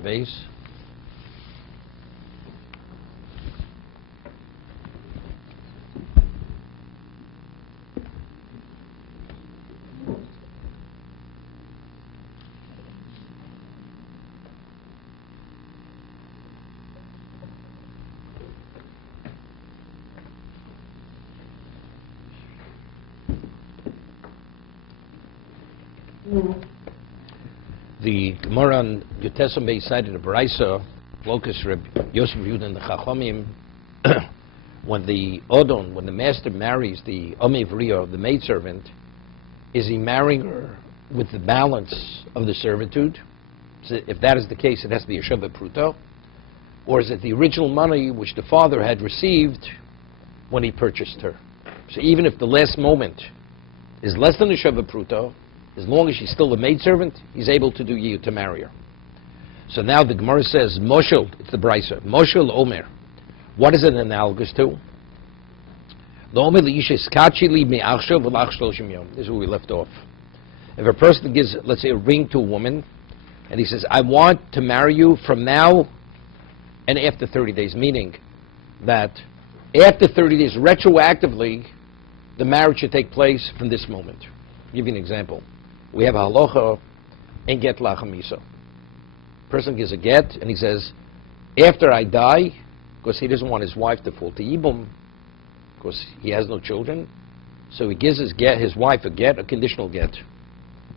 base. The Gemara on Yotesam Bey cited a Baraisa, Locus Reb Yosef Yud and the Chachamim, when the master marries the Omev Rio, the maidservant, is he marrying her with the balance of the servitude? So if that is the case, it has to be a Sheva Pruto. Or is it the original money which the father had received when he purchased her? So even if the last moment is less than a Sheva Pruto, as long as she's still a maidservant, he's able to do Yiyut to marry her. So now the Gemara says, Moshel, it's the Brisa, Moshel Omer. What is it analogous to? This is where we left off. If a person gives, let's say, a ring to a woman, and he says, I want to marry you from now and after 30 days, meaning that after 30 days, retroactively, the marriage should take place from this moment. I'll give you an example. We have a halacha and get lachamisa. Person gives a get and he says, after I die, because he doesn't want his wife to fall to Yibum, because he has no children, so he gives his wife a get, a conditional get,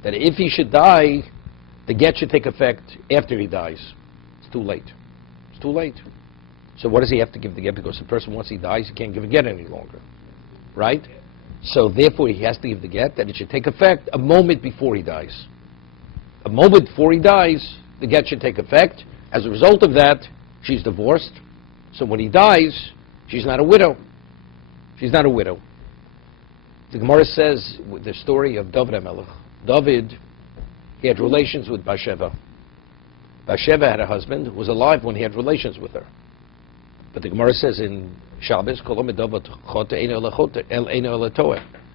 that if he should die, the get should take effect after he dies. It's too late. It's too late. So what does he have to give the get? Because the person, once he dies, he can't give a get any longer. Right? So therefore he has to give the get, that it should take effect a moment before he dies. A moment before he dies, the get should take effect. As a result of that, she's divorced. So when he dies, she's not a widow. She's not a widow. The Gemara says, with the story of David HaMelech, David, he had relations with Bathsheba. Bathsheba had a husband who was alive when he had relations with her. But the Gemara says in Shabbos,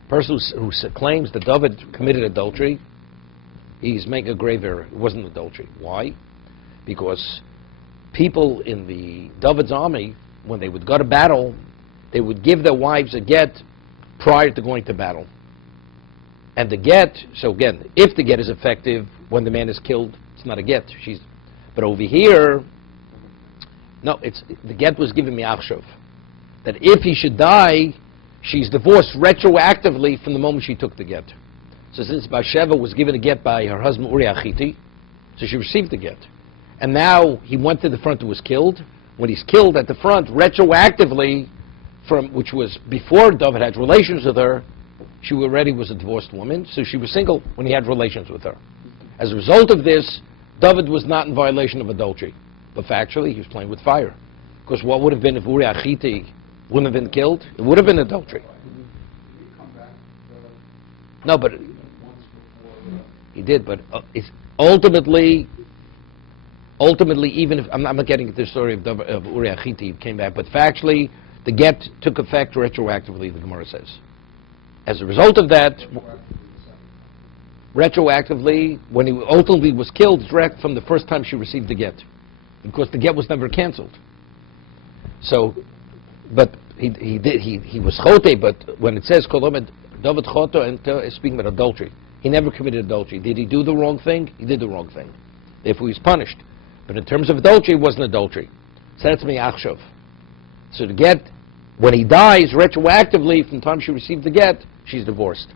person who claims that David committed adultery, he's making a grave error. It wasn't adultery. Why? Because people in the David's army, when they would go to battle, they would give their wives a get prior to going to battle. And the get, so again, if the get is effective when the man is killed, it's not a get. But over here, no, the get was given mi'achshav. That if he should die, she's divorced retroactively from the moment she took the get. So since Bathsheba was given a get by her husband Uriah Chiti, so she received the get. And now he went to the front and was killed. When he's killed at the front, retroactively, which was before David had relations with her, she already was a divorced woman, so she was single when he had relations with her. As a result of this, David was not in violation of adultery. But factually, he was playing with fire. Because what would have been if Uriah Chiti wouldn't have been killed? It would have been adultery. No, but he did. But it's ultimately, even if I'm not getting into the story of Uriah Chiti, he came back. But factually, the get took effect retroactively. The Gemara says. As a result of that, retroactively, when he ultimately was killed, direct from the first time she received the get, because the get was never canceled. So, but he was chote. But when it says David choto, and is speaking about adultery, he never committed adultery. Did he do the wrong thing? He did the wrong thing. Therefore, he's punished. But in terms of adultery, it wasn't adultery. So that's mi'achshav. So the get, when he dies retroactively from the time she received the get, she's divorced.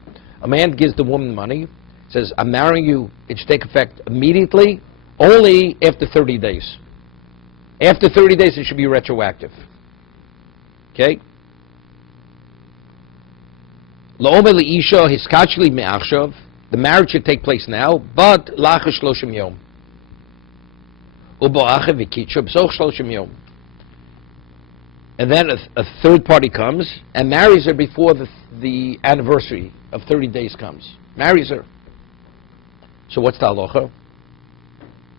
A man gives the woman money, says, I'm marrying you, it should take effect immediately, only after 30 days. After 30 days, it should be retroactive. Okay? La'omer li'isha hiskachli me'achshav, the marriage should take place now, but la'achar shloshim yom. U'bo'acha v'kitsha b'soch shloshim yom. And then a third party comes and marries her before the anniversary of 30 days comes. Marries her. So what's the halacha?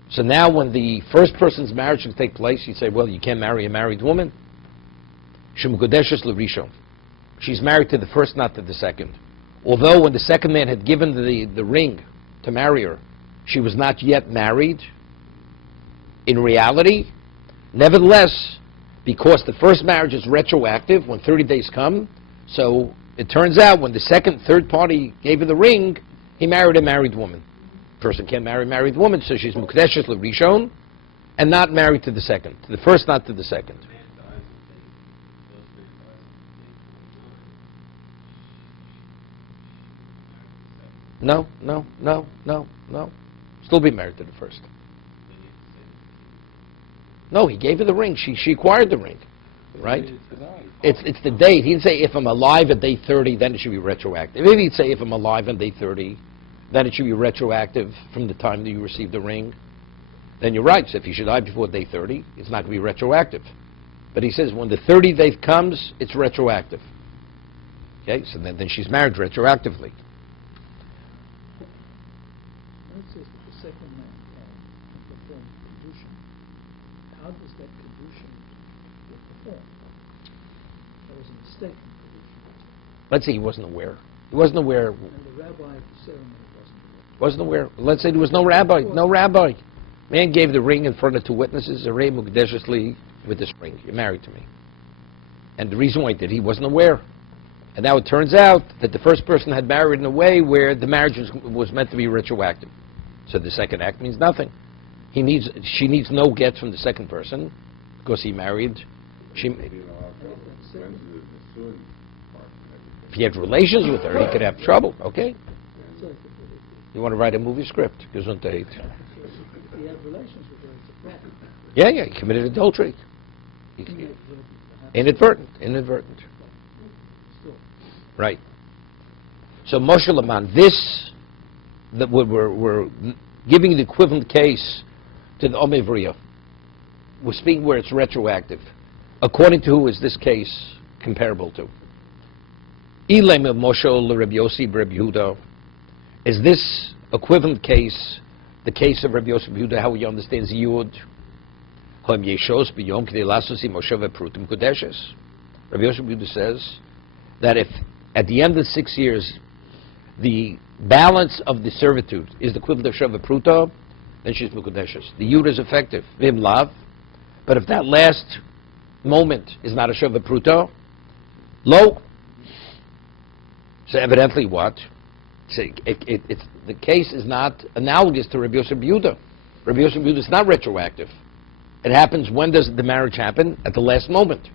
So now when the first person's marriage should take place, you say, well, you can't marry a married woman. Shemukadeshes l'rishon. She's married to the first, not to the second. Although when the second man had given the ring to marry her, she was not yet married, In reality, nevertheless, because the first marriage is retroactive when 30 days come, so it turns out when the third party gave her the ring, he married a married woman. Person can't marry a married woman, so she's mukdeshes l'rishon, and not married to the second. To the first, not to the second. No. Still be married to the first. No, he gave her the ring. She acquired the ring, right? It's the date. He didn't say if I'm alive at day 30, then it should be retroactive. Maybe he'd say if I'm alive on day 30, then it should be retroactive from the time that you received the ring. Then you're right. So if you should die before day 30, it's not going to be retroactive. But he says when the 30th day comes, it's retroactive. Okay, so then she's married retroactively. It says that the second man can perform kiddushin. How does that kiddushin get performed? There was a mistake in kiddushin. Let's say he wasn't aware. He wasn't aware. And the rabbi of the ceremony Wasn't aware. Let's say there was no rabbi. No rabbi. Man gave the ring in front of two witnesses. Arei mukdeshesli with this ring. You're married to me. And the reason why he did, he wasn't aware. And now it turns out that the first person had married in a way where the marriage was meant to be retroactive. So the second act means nothing. She needs no get from the second person because he married. If he had relations with her, he could have trouble. Okay. You want to write a movie script? Gesundheit. If he had relations with her, it's a problem. Yeah, he committed adultery. Inadvertent. Still. Right. So Moshe Laman, this that we're giving the equivalent case to the Omevriya. We're speaking where it's retroactive. According to who is this case comparable to? Ilem of Moshe Rabbi Yossi Rabbi Yehuda. Is this equivalent case the case of Rabbi Yossi Rabbi Yehuda, how he understands Yud? Rabbi Yossi Rabbi Yehuda says that if at the end of 6 years the balance of the servitude is the equivalent of Shava Pruta, then she's Mukudeshes. The Yud is effective, Vim Lav. But if that last moment is not a Shava Pruta, Lo. So evidently what? So the case is not analogous to Rabbi Yossi Rabbi Yehuda. Rabbi Yossi Rabbi Yehuda is not retroactive. It happens, when does the marriage happen? At the last moment.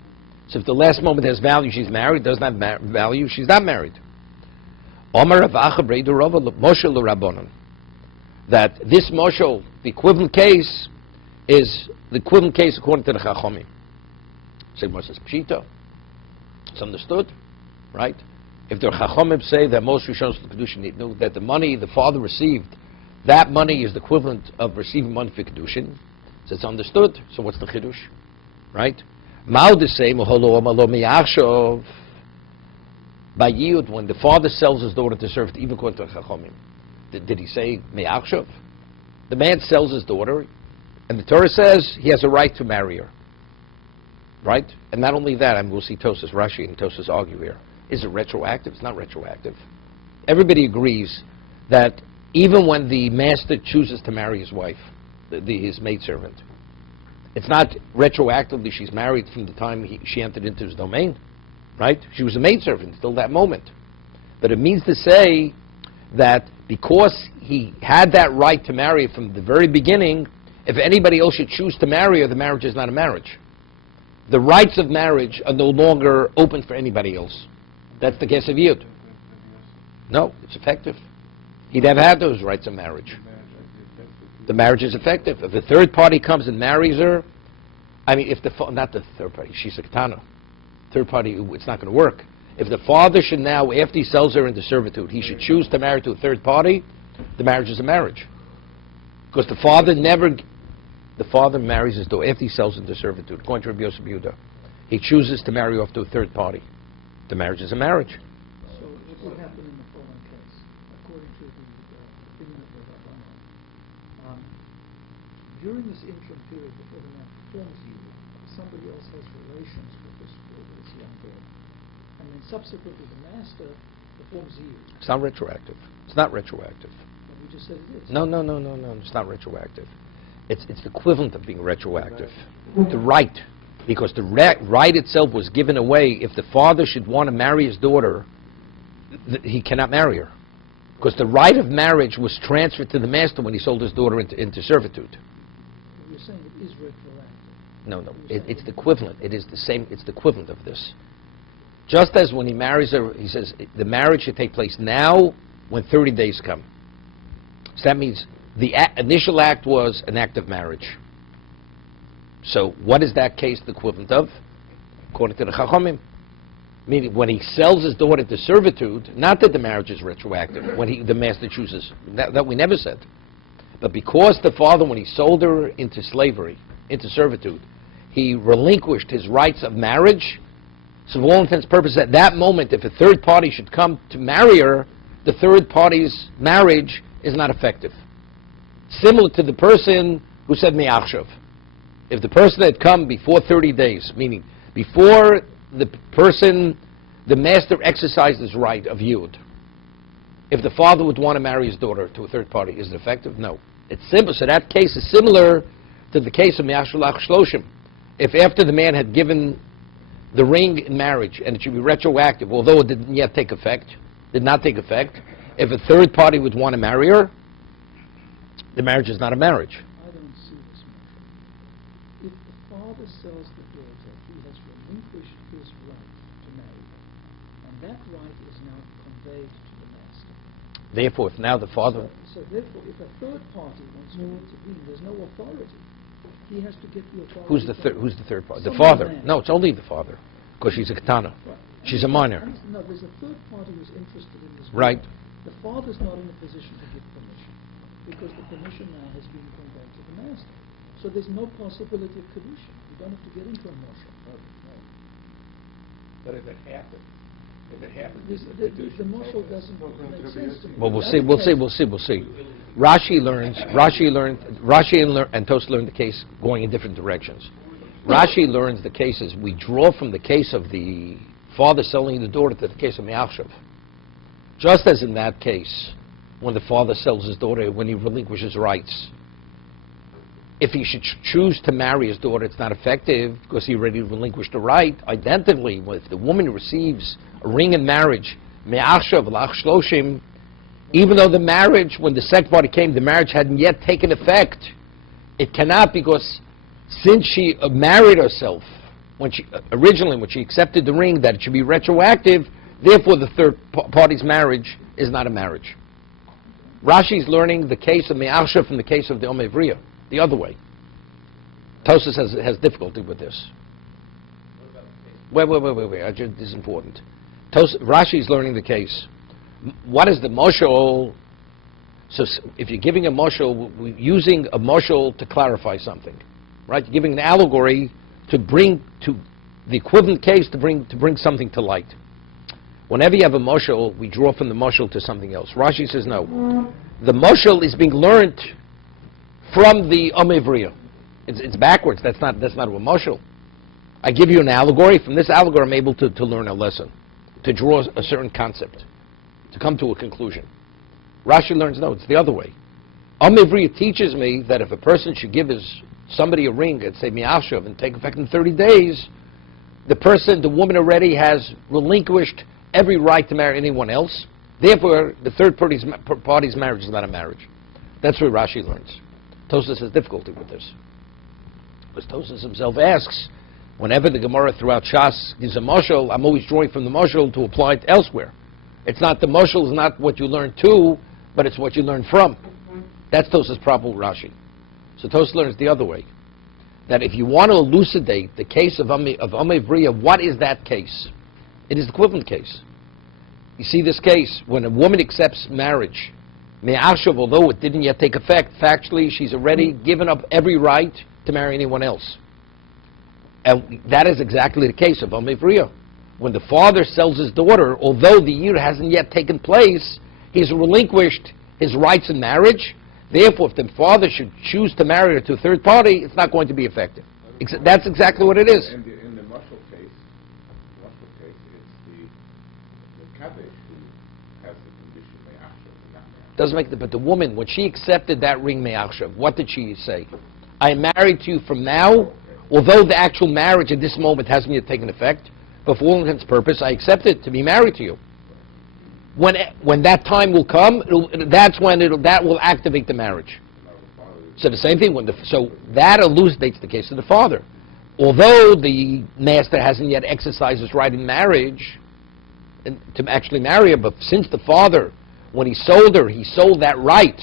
So if the last moment has value, she's married. Doesn't have value, she's not married. That this Moshel, the equivalent case, is the equivalent case according to the Chachomim. Say Moses Pshita. It's understood, right? If the Chachomim say that most Rishonos for Kedushin know that the money the father received, that money is the equivalent of receiving money for Kedushin, so it's understood. So what's the Chiddush, right? Mao the same by Yud, when the father sells his daughter to serve, even according to Chachomim, did he say Me'achshav? The man sells his daughter, and the Torah says he has a right to marry her, right? And not only that, and we'll see Tosas Rashi and Tosas argue here. Is it retroactive? It's not retroactive. Everybody agrees that even when the master chooses to marry his wife, his maidservant, it's not retroactively she's married from the time she entered into his domain, right? She was a maidservant until that moment. But it means to say that because he had that right to marry her from the very beginning, if anybody else should choose to marry her, the marriage is not a marriage. The rights of marriage are no longer open for anybody else. That's the case of Yud. No, it's effective. He'd have had those rights of marriage. The marriage is effective. If a third party comes and marries her, I mean, not the third party, she's a katana. Third party, it's not going to work. If the father should now, after he sells her into servitude, he should choose to marry to a third party, the marriage is a marriage. Because the father marries his daughter after he sells into servitude, according to Rabbi Yossi Yehuda. He chooses to marry off to a third party. The marriage is a marriage. So what would happen in the following case, according to the opinion of the Rabbanan? During this interim period before the man performs Yid, somebody else has relations with this young girl. And then subsequently the master performs Yid. It's not retroactive. It's not retroactive. But we just said it is. No. It's not retroactive. It's the equivalent of being retroactive. The right, because the right itself was given away. If the father should want to marry his daughter, he cannot marry her, because the right of marriage was transferred to the master when he sold his daughter into servitude. You're saying it is retroactive. No, it's the equivalent. It is the same. It's the equivalent of this. Just as when he marries her, he says the marriage should take place now when 30 days come. So that means the initial act was an act of marriage. So what is that case the equivalent of? According to the Chachamim. Meaning when he sells his daughter to servitude, not that the marriage is retroactive, when the master chooses. That we never said. But because the father, when he sold her into slavery, into servitude, he relinquished his rights of marriage. So for all intents and purposes, at that moment, if a third party should come to marry her, the third party's marriage is not effective. Similar to the person who said me'achshav. If the person had come before 30 days, meaning before the master exercised his right of yud, if the father would want to marry his daughter to a third party, is it effective? No. It's simple. So that case is similar to the case of me'ashlach shloshim. If after the man had given the ring in marriage, and it should be retroactive, although it did not take effect, if a third party would want to marry her, the marriage is not a marriage. I don't see this much. If the father sells the daughter, he has relinquished his right to marry her, and that right is now conveyed to the master. Therefore, if now the father... So therefore, if a third party wants to intervene, there's no authority. He has to get the authority. Who's the third party? The father. Man. No, it's only the father, because she's a katana. Right. She's a minor. No, there's a third party who's interested in this. Right. The father's not in a position to give permission, because the permission now has been conveyed to the master. So there's no possibility of kiddushin. You don't have to get into a motion. But if it happens, The moshel doesn't make sense to me. Well, we'll see. Rashi and Tos learned the case going in different directions. Rashi learns the cases. We draw from the case of the father selling the daughter to the case of me'achshav. Just as in that case, when the father sells his daughter, when he relinquishes rights, if he should choose to marry his daughter, it's not effective because he already relinquished the right. Identically, if the woman receives a ring in marriage, me'achshav lach shloshim, even though the marriage, when the second party came, the marriage hadn't yet taken effect, it cannot, because since she married herself, when she accepted the ring, that it should be retroactive, therefore the third party's marriage is not a marriage. Rashi's learning the case of me'achshav from the case of the Omevriya, the other way. Tosas has difficulty with this. Wait. This is important. Rashi's learning the case. What is the moshel? So if you're giving a moshel, we're using a moshel to clarify something, right? You're giving an allegory to bring to the equivalent case to bring something to light. Whenever you have a moshel, we draw from the moshel to something else. Rashi says no. The moshel is being learned from the Omevriya. It's backwards. That's not a moshel. I give you an allegory. From this allegory, I'm able to learn a lesson, to draw a certain concept, to come to a conclusion. Rashi learns, no, it's the other way. Omevriya teaches me that if a person should give somebody a ring and say me'achshav and take effect in 30 days, the woman already has relinquished every right to marry anyone else. Therefore, the third party's marriage is not a marriage. That's where Rashi learns. Tosas has difficulty with this. Because Tosas himself asks, whenever the Gemara throughout Shas gives a moshel, I'm always drawing from the moshel to apply it elsewhere. It's not, the moshel is not what you learn to, but it's what you learn from. That's Tosas' problem with Rashi. So Tosas learns the other way. That if you want to elucidate the case of Omevriya, what is that case? It is the equivalent case. You see this case, when a woman accepts marriage, me'achshav, although it didn't yet take effect, factually she's already given up every right to marry anyone else. And that is exactly the case of Omevriya. When the father sells his daughter, although the year hasn't yet taken place, he's relinquished his rights in marriage. Therefore, if the father should choose to marry her to a third party, it's not going to be effective. That's exactly what it is. In the moshel case, it's the cabbage who has the condition me'achshav, not marriage. Doesn't make but the woman, when she accepted that ring me'achshav, what did she say? I am married to you from now, although the actual marriage at this moment hasn't yet taken effect, but for all intents and purposes, I accept it to be married to you. When that time will come, that will activate the marriage. So the same thing, so that elucidates the case of the father. Although the master hasn't yet exercised his right in marriage to actually marry her, but since the father, when he sold her, he sold that right,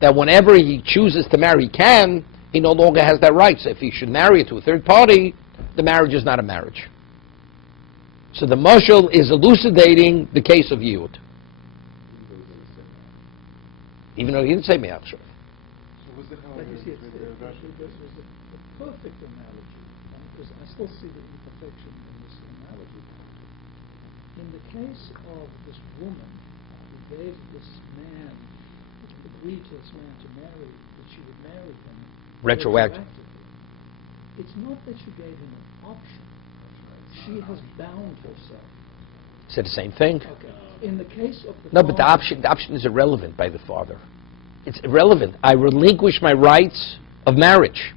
that whenever he chooses to marry, he can, he no longer has that right. So if he should marry her to a third party, the marriage is not a marriage. So the mashal is elucidating the case of Yehud. Even though he didn't say Me'achshav. Like you see, this was a perfect analogy, because I still see the imperfection in this analogy. In the case of this woman who gave this man, agreed to this man to marry, that she would marry him Retroactive. It's not that she gave him an option. She has bound herself. Is it the same thing? Okay. In the case of the No, but the option is irrelevant by the father. It's irrelevant. I relinquish my rights of marriage.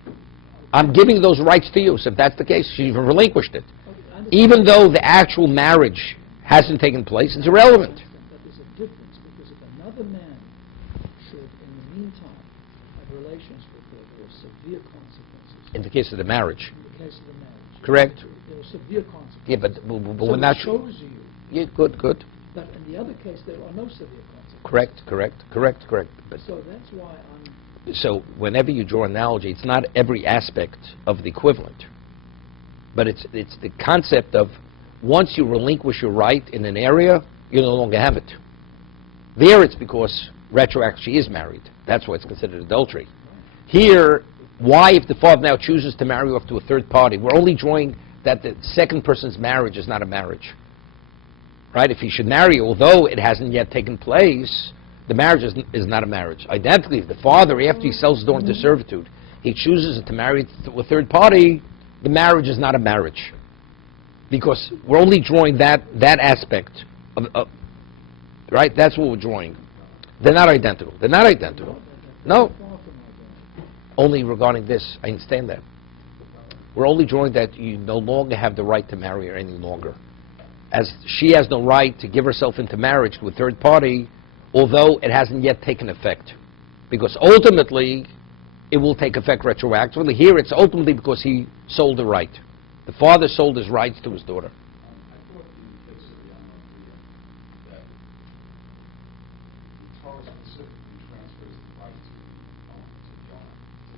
I'm giving those rights to you. So if that's the case, she relinquished it. Okay, Even though the actual marriage hasn't taken place, it's irrelevant. That there's a difference, because if another man should, in the meantime, have relations with her, there are severe consequences. In the case of the marriage. In the case of the marriage. Correct. There are severe consequences. Yeah, but So we're it not... shows you Yeah, good. that in the other case there are no severe consequences. Correct. But So that's why so whenever you draw an analogy, it's not every aspect of the equivalent, but it's the concept of once you relinquish your right in an area, you no longer have it. There, it's because retroactive she is married. That's why it's considered adultery. Here, why, if the father now chooses to marry off to a third party, we're only drawing that the second person's marriage is not a marriage. Right? If he should marry, although it hasn't yet taken place, the marriage is not a marriage. Identically, if the father, after he sells his daughter into servitude, he chooses to marry to a third party, the marriage is not a marriage. Because we're only drawing that aspect of right? That's what we're drawing. They're not identical. No. Only regarding this, I understand that. We're only drawing that you no longer have the right to marry her any longer. As she has no right to give herself into marriage to a third party, although it hasn't yet taken effect. Because ultimately, it will take effect retroactively. Here, it's ultimately because he sold the right. The father sold his rights to his daughter. I thought in the case of the Anna that the Torah specifically transfers the right to John.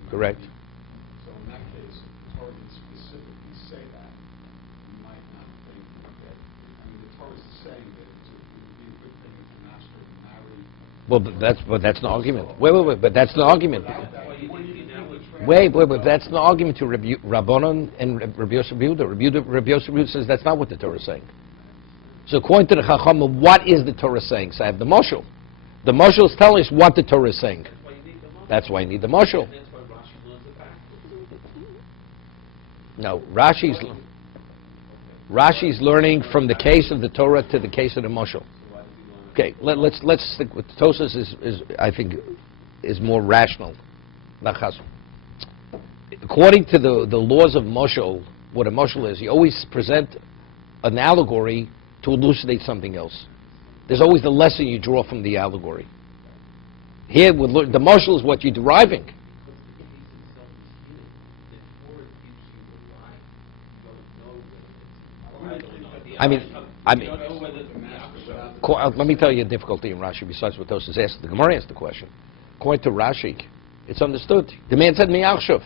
Correct. So in that case, if the Torah didn't specifically say that, you might not think that, the Torah is saying that it would be a good thing if the master married. Well, but that's an argument. Wait, but that's an argument. Wait, but that's an argument to Rabbanon and Rabbi Yosef Yehuda. Rabbi Yosef Yehuda says that's not what the Torah is saying. So according to the Chacham, what is the Torah saying? So I have the Mashal. The Mashal is telling us what the Torah is saying. That's why you need the Mashal. No, Rashi's learning from the case of the Torah to the case of the Mashal. Okay, let's stick with Tosas is I think is more rational. According to the laws of Mashal, what a Mashal is, you always present an allegory to elucidate something else. There's always the lesson you draw from the allegory. Here, the Mashal is what you're deriving. I mean, let me tell you a difficulty in Rashi besides what Tosas asked. The Gemara asked the question. According to Rashi, it's understood. The man said Me'achshav.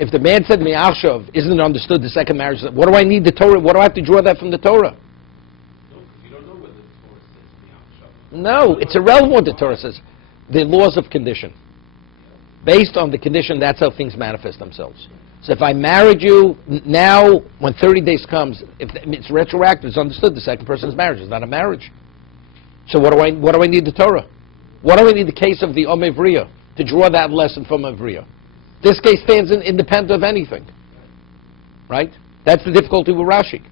If the man said Me'achshav, isn't it understood the second marriage? What do I need the Torah? What do I have to draw that from the Torah? No, because you don't know whether the Torah says Me'achshav. No, it's irrelevant what the Torah says. The laws of condition. Based on the condition, that's how things manifest themselves. So if I married you, now, when 30 days comes, if it's retroactive, it's understood the second person's marriage. It's not a marriage. So what do I need the Torah? What do I need the case of the Omevriya to draw that lesson from Omevriya? This case stands independent of anything. Right? That's the difficulty with Rashi.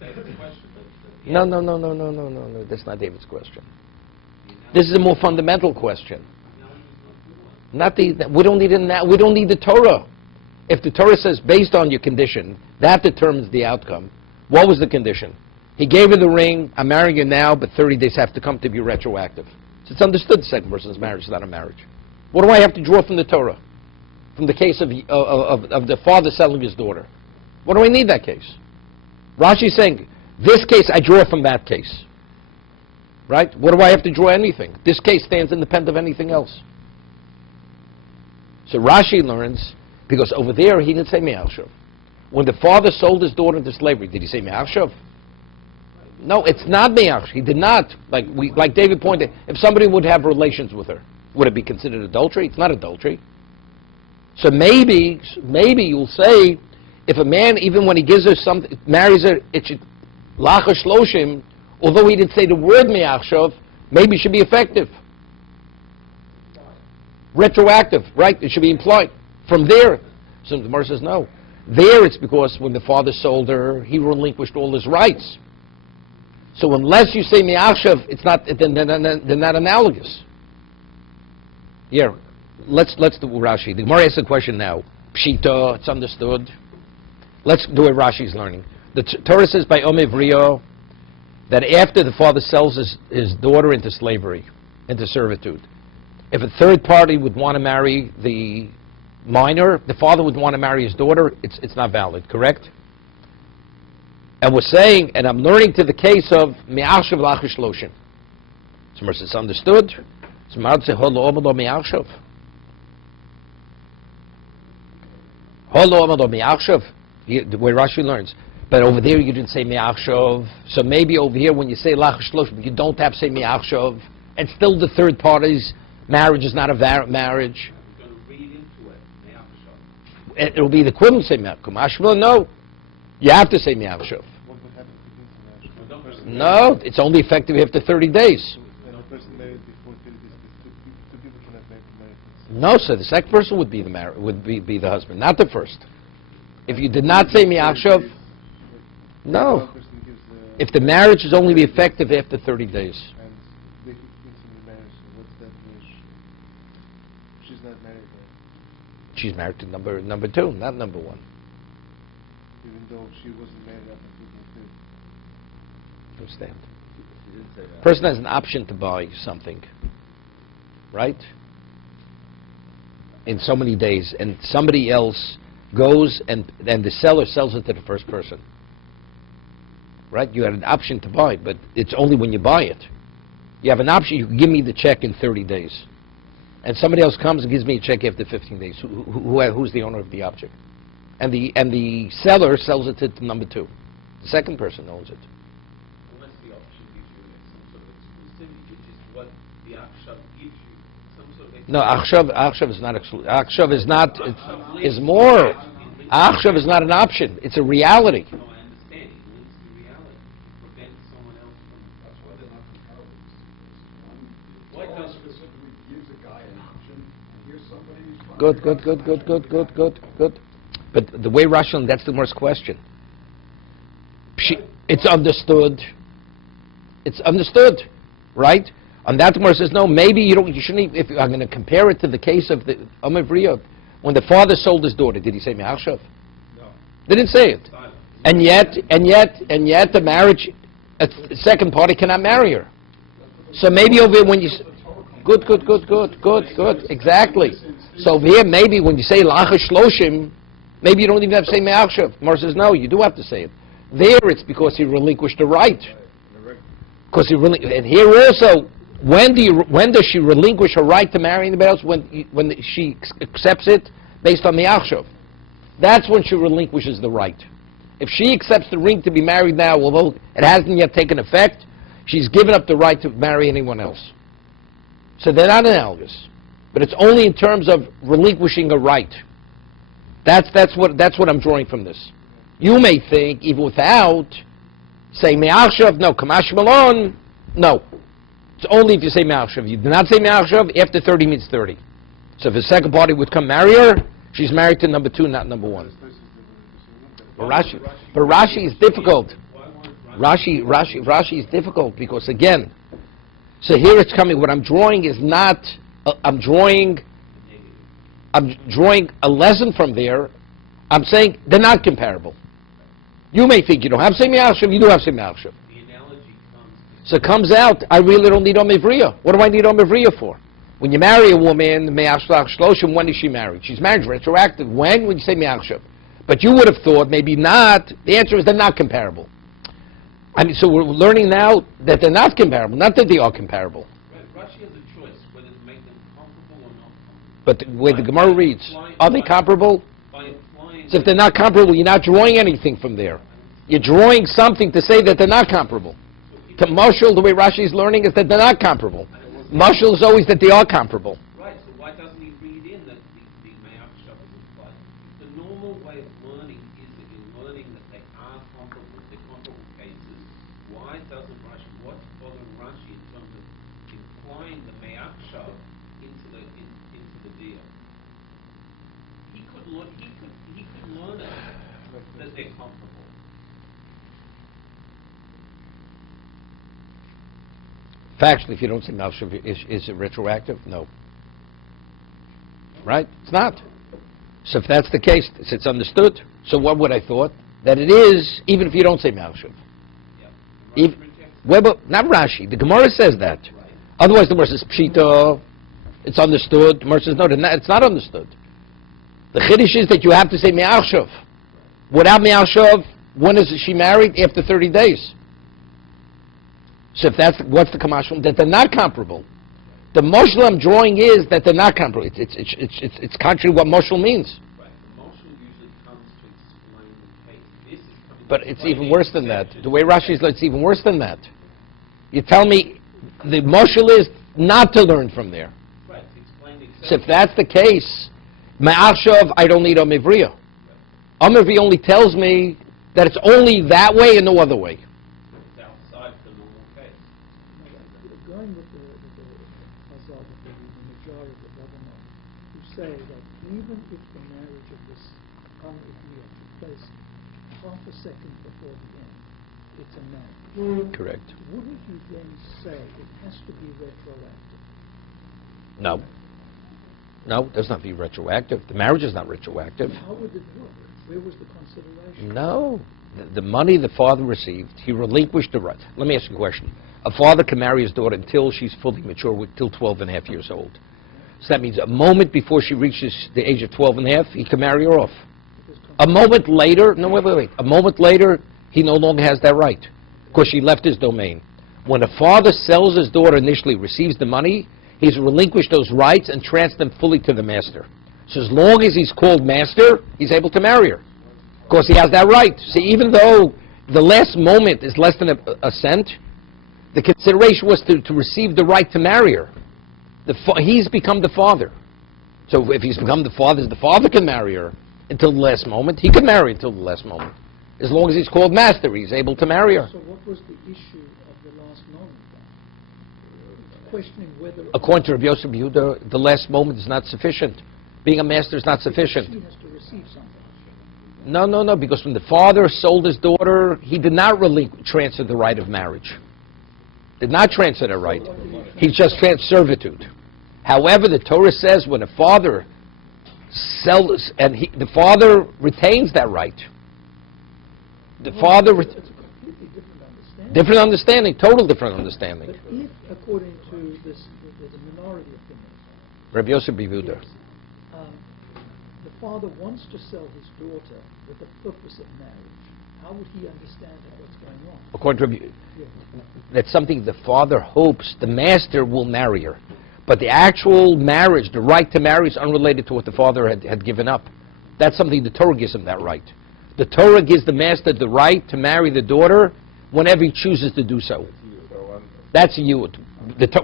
That's the question. No. That's not David's question. This is a more fundamental question. We don't need we don't need the Torah. If the Torah says based on your condition, that determines the outcome. What was the condition? He gave her the ring. I'm marrying you now, but 30 days have to come to be retroactive. So it's understood the second person's marriage is not a marriage. What do I have to draw from the Torah? From the case of the father selling his daughter. What do I need that case? Rashi's saying, this case I draw from that case. Right? What do I have to draw anything? This case stands independent of anything else. So Rashi learns, because over there he didn't say Me'achshav. When the father sold his daughter into slavery, did he say Me'achshav? No, it's not Me'achshav. He did not. Like David pointed, if somebody would have relations with her, would it be considered adultery? It's not adultery. So maybe you'll say, if a man, even when he gives her something, marries her, it should, Lacha Shloshim, although he didn't say the word Me'achshav, maybe it should be effective. Retroactive, right? It should be implied. From there, so the Gemara says no. There it's because when the father sold her, he relinquished all his rights. So unless you say Me'achshav, it's not, they're not analogous. Yeah, let's do Rashi. The Gemara asks a question now. Pshita, it's understood. Let's do what Rashi's learning. The Torah says by Omivrio that after the father sells his daughter into slavery, into servitude, if a third party would want to marry the minor, the father would want to marry his daughter, it's not valid, correct? And we're saying, and I'm learning to the case of Me'achshav Lacha Shloshim. So it's understood. So Ma'ad say, Holo Omado Me'achshav. Holo Omado Me'achshav. The way Rashi learns. But over there you didn't say Me'achshav. So maybe over here when you say Lacha Shloshim, you don't have to say Me'achshav. And still the third party's marriage is not a marriage. We're going to read into it, Me'achshav. It'll be the equivalent to say Me'achshav. No. You have to say Me'achshav. What would happen if you didn't say Me'achshav? No, it's only effective after 30 days. When a person married before 30 days, two people cannot marry. No, sir. The second person would be the husband, not the first. If you did not say Me'achshav, no. If the marriage is only be effective after 30 days. And they keep fixing the marriage, so what's that mean? She's not married, right? She's married to number two, not number one. Even though she wasn't married up until the Understand? He didn't say that. Person has an option to buy something, right? In so many days, and somebody else goes and the seller sells it to the first person. Right? You had an option to buy, but it's only when you buy it. You have an option, you can give me the check in 30 days. And somebody else comes and gives me a check after 15 days. Who's the owner of the object? And the seller sells it to number two. The second person owns it. Unless the option gives you some sort of exclusivity, which is what the Akshav gives you. Some sort of No, Akshav is not exclusive. Akshav is not, is more. Akshav is not an option. It's a reality. No, I understand. It limits the reality. It prevents someone else from... That's why they're not comparable. Why One does- specifically gives a guy an option, and here's somebody who's trying Good. But the way Rashi, that's the worst question. It's understood. It's understood, right? And that Gemara says, no, maybe you shouldn't even, if I'm going to compare it to the case of the Amavriya, when the father sold his daughter, did he say Me'achshav? No. They didn't say it. And yet the marriage, a second party cannot marry her. So maybe over here when you, good, exactly. So over here, maybe when you say Lacha Shloshim, maybe you don't even have to say Me'achshav. Gemara says, no, you do have to say it. There it's because he relinquished the right. Because and here also, when does she relinquish her right to marry anybody else? When she accepts it based on the Me'achshav. That's when she relinquishes the right. If she accepts the ring to be married now, although it hasn't yet taken effect, she's given up the right to marry anyone else. So they're not analogous. But it's only in terms of relinquishing a right. That's what I'm drawing from this. You may think, even without saying Me'achshav, no, Kamash Malon, no. It's only if you say Me'achshav. You do not say Me'achshav, after 30 means 30. So if a second party would come marry her, she's married to number two, not number one. But Rashi is difficult. Rashi is difficult because, again, so here it's coming, what I'm drawing is not, I'm drawing I'm drawing a lesson from there. I'm saying they're not comparable. You may think you don't have Semi Achshav, you do have Semi Achshav. The analogy comes So it comes out, I really don't need Omivriya. What do I need Omivriya for? When you marry a woman, Me'achshav Shloshim, when is she married? She's married retroactive. When you say Me'achshav? But you would have thought maybe not. The answer is they're not comparable. I mean, so we're learning now that they're not comparable, not that they are comparable. Right, Rashi has a choice whether to make them comparable or not comparable. But the way the Gemara reads, are they comparable? By implying So if they're not comparable, you're not drawing anything from there. You're drawing something to say that they're not comparable. To Mashal, the way Rashi is learning is that they're not comparable. Mashal is always that they are comparable. right, so why doesn't he read in that the Me'achshav is implied? The normal way of learning is that you're learning that they are comparable, they're comparable cases. Why doesn't Rashi, what's bothering Rashi in terms of implying the Me'achshav into the deal? He could learn it that they're comparable. Factually, if you don't say Malshav, is it retroactive? No. Right? It's not. So if that's the case, it's understood. So what would I thought? That it is, even if you don't say Malshav. Yeah. Well, but not Rashi. The Gemara says that. Otherwise, the Gemara says Pshita. It's understood. The Gemara says no, it's not understood. The Chiddush is that you have to say Me'achshav. Without Me'achshav, when is she married? After 30 days. So if that's what's the kamashal, that they're not comparable. The moshel I'm drawing is that they're not comparable. It's contrary to what moshel means. Right, the motion usually comes to explain the case. This is coming But to it's explain even the worse than that. exception. The way Rashi is, it's even worse than that. You tell me the moshel is not to learn from there. Right, to explain the So exception. if that's the case, Ma'achshav, I don't need Omivriya. Omivriya only tells me that it's only that way and no other way. It's outside the normal case. Going with the Hazal, the majority of the government, who say that even if the marriage of this Amivriya took place half a second before the end, it's a marriage. Correct. Wouldn't you then say it has to be retroactive? No. No, it does not be retroactive. The marriage is not retroactive. How would it work? Where was the consideration? No. The money the father received, he relinquished the right. Let me ask you a question. A father can marry his daughter until she's fully mature, till 12 and a half years old. So that means a moment before she reaches the age of 12 and a half, he can marry her off. A moment later, no, wait. A moment later, he no longer has that right because she left his domain. When a father sells his daughter initially, receives the money, he's relinquished those rights and transferred them fully to the master. So as long as he's called master, he's able to marry her. Because he has that right. See, even though the last moment is less than a cent, the consideration was to receive the right to marry her. He's become the father. So if he's become the father can marry her until the last moment. He can marry until the last moment. As long as he's called master, he's able to marry her. So what was the issue of the last moment then? It's questioning whether... According to Rabbi Yosef Yehuda, the last moment is not sufficient. Being a master is not sufficient. She has to receive something. No, because when the father sold his daughter, he did not really transfer the right of marriage. Did not transfer the right. He just transferred servitude. However, the Torah says when a father sells, and the father retains that right. The father... It's a completely different understanding. Total different understanding. But if, according to this, the minority opinion, Rabbi Yosef Yehuda. yes, the father wants to sell his daughter with the purpose of marriage, how would he understand what's going on? According to Rabbi, Yes. that's something the father hopes the master will marry her. But the actual marriage, the right to marry, is unrelated to what the father had given up. That's something the Torah gives him that right. The Torah gives the master the right to marry the daughter whenever he chooses to do so. That's you.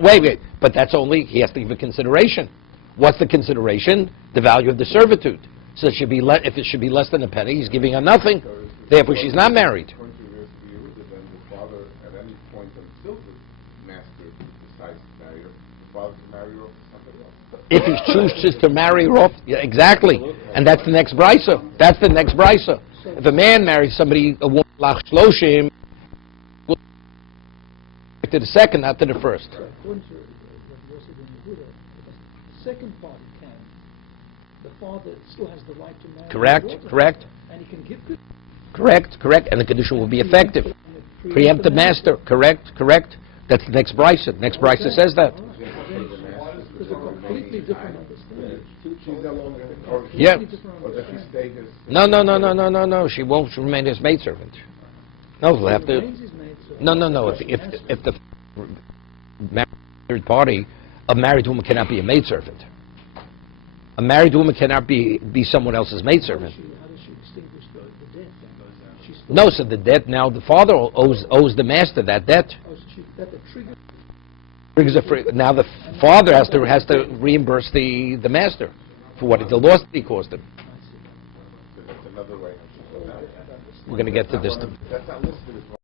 Wait, but that's only, he has to give a consideration. What's the consideration? The value of the servitude. So it should be if it should be less than a penny, he's giving her nothing. Therefore, she's not married. According to your view, then the father, at any point until the master decides to marry her, the father can marry her off to somebody else. If he chooses to marry her off, yeah, exactly. And that's the next brisa. That's the next brisa. If a man marries somebody, a woman, lach shloshim, to the second, not to the first. So according to what Yosef ben Yehuda, the second party can father still has the right to marry. Correct, his daughter. correct. And he can give good. Correct, and the kiddushin will be effective. Preempt the master, correct. That's the next brisa. Next brisa says that. There's a completely different understanding. She's no longer, or Yeah. or does she stay as... No. She won't remain his maidservant. No, he'll have to. Remains his maidservant. No. If the married party, a married woman cannot be a maidservant. A married woman cannot be someone else's maidservant. How does she distinguish the debt then? She's still- No, so the debt now the father owes the master that debt. Oh, so that the trigger. Now the father has to reimburse the master for what the loss he caused him. That's another way. We're going to get to this. That's not listed as